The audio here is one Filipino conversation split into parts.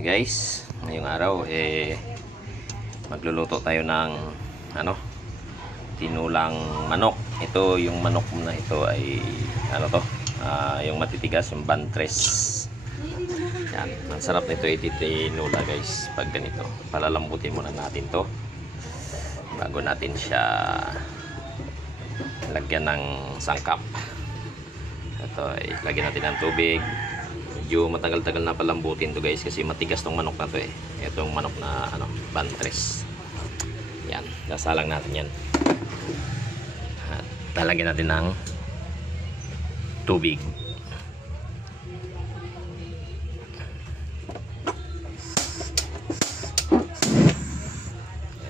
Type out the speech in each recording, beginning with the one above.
Guys, ngayong araw magluluto tayo ng tinulang manok. Ito yung manok na ito ay yung matitigas, yung bantres. Yan, ang sarap nito ititinula guys. Pag ganito, palalambutin muna natin to bago natin siya lagyan ng sangkap. Ito ay lagyan natin ng tubig. Medyo matagal-tagal na palambutin to guys kasi matigas tong manok na to eh. Itong manok na bantres. Yan, sasalang natin yan. At lalagyan natin ng tubig.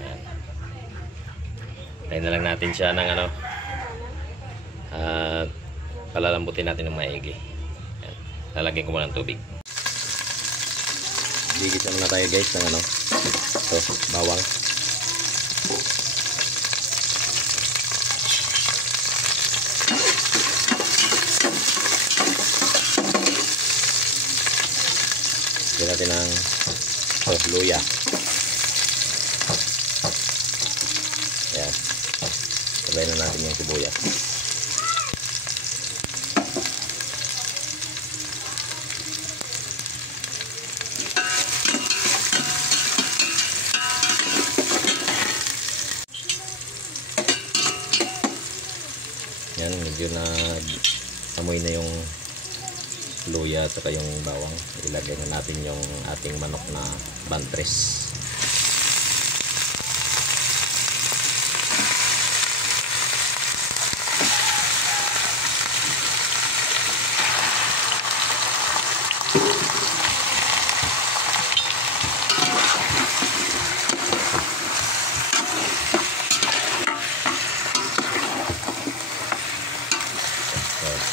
Yan. Tayo na lang natin siya ng palalambutin natin ng maigi. Lalagyan ko muna ng tubig. Gigisa muna tayo guys ng ito, bawang. Lagyan natin ng luya. Ayan. Sabay na natin yung sibuyas. Yan, medyo na amoy na yung luya at saka yung bawang. Ilagay na natin yung ating manok na bantres.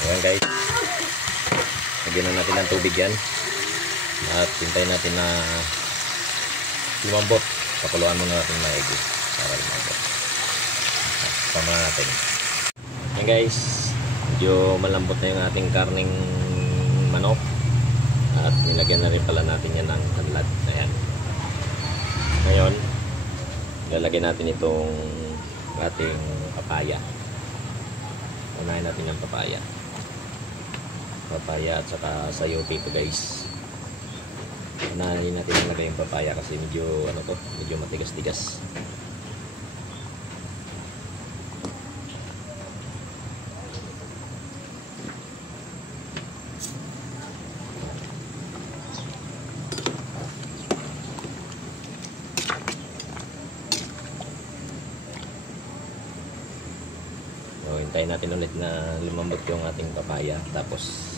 Ayan guys, lagyan na natin ng tubig yan at hintayin natin na lumambot. Pakuluan muna natin maigi para lumambot. Pamana natin. Ayan guys, medyo malambot na yung ating karning manok at nilagyan na rin pala natin yan ng tanlad. Ayan. Ngayon lalagyan natin itong ating papaya. Unahin natin ng papaya at saka sayote ito guys. Unahin natin nilagay yung papaya kasi medyo medyo matigas-tigas. So, hintayin natin ulit na lumambot yung ating papaya. Tapos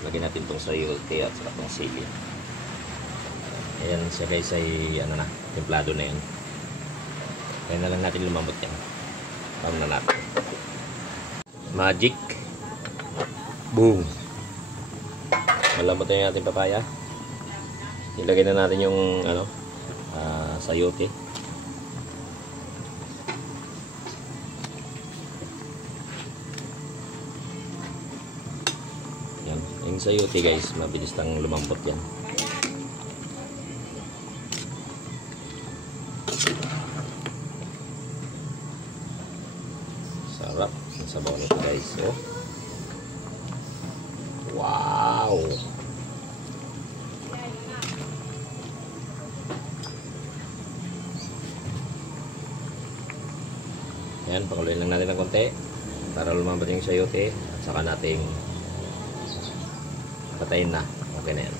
lagyan natin itong sayote at saka itong sili. Ayan siya guys ay templado na yan. Kaya na lang natin lumambot yan. Pam na natin. Magic. Boom. Malambot na yung ating papaya. Ilagay na natin yung sayote. Yung sayote guys, mabilis lang lumambot yan. Sarap ng sabaw nito guys. Oh. Wow! Yan, pakuluin lang natin ng konti para lumambot yung sayote at saka nating patayin na. Okay na yan.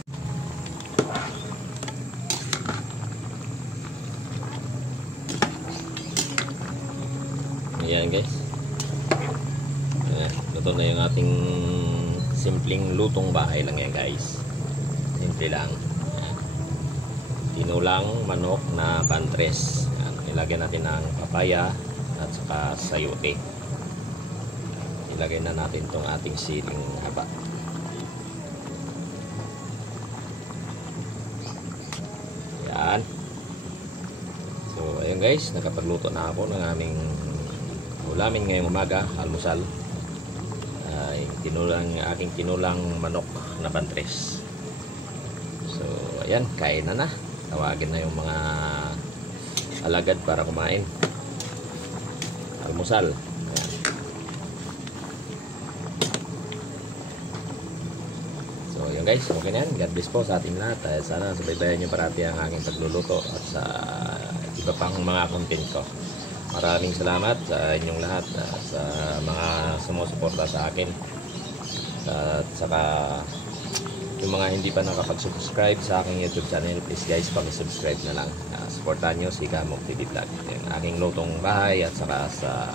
Ayan guys. Ayan, luto na yung ating simpleng lutong bahay lang yan guys. Simple lang. Ayan. Tinulang manok na bantres. Ayan. Ilagyan natin ng papaya at saka sayote. Ilagay na natin tong ating siling haba. Yan. So ayun guys, nakapagluto na ako ng aming ulamin ngayong umaga, almusal. Aking tinulang manok na bantres. So Ayan, kain na. Tawagin na yung mga alagad para kumain. Almusal. Ayan. So yun guys, okay na yan. God bless po sa ating lahat. Sana subaybayan nyo parati ang aking pagluluto at sa iba pang mga content ko. Maraming salamat sa inyong lahat, sa mga sumusuporta sa akin. At saka yung mga hindi pa nakapag-subscribe sa aking YouTube channel, please guys, pag-subscribe na lang. Supportan nyo si Kamok TV Vlog, yung aking lutong bahay at saka sa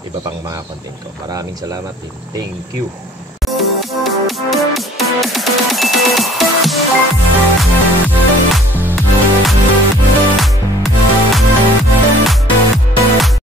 iba pang mga content ko. Maraming salamat. Thank you.